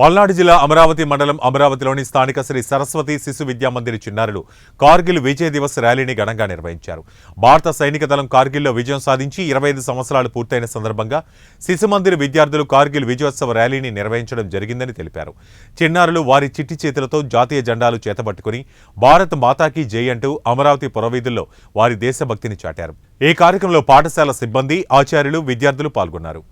పల్నాడు జిల్లా అమరావతి మండలం అమరావతిలోని స్థానిక శ్రీ సరస్వతి శిశు విద్యా మందిర్ చిన్నారులు కార్గిల్ విజయ్ దివస్ ర్యాలీని ఘనంగా నిర్వహించారు. భారత సైనిక దళం కార్గిల్లో విజయం సాధించి 25 సంవత్సరాలు పూర్తయిన సందర్భంగా శిశు మందిర్ విద్యార్థులు కార్గిల్ విజయోత్సవ ర్యాలీని నిర్వహించడం జరిగిందని తెలిపారు. చిన్నారులు వారి చిట్టి చేతులతో జాతీయ జెండాలు చేతబట్టుకుని భారత్ మాతాకి జై అంటూ అమరావతి పురవీధుల్లో వారి దేశభక్తిని చాటారు. ఈ కార్యక్రమంలో పాఠశాల సిబ్బంది, ఆచార్యులు, విద్యార్థులు పాల్గొన్నారు.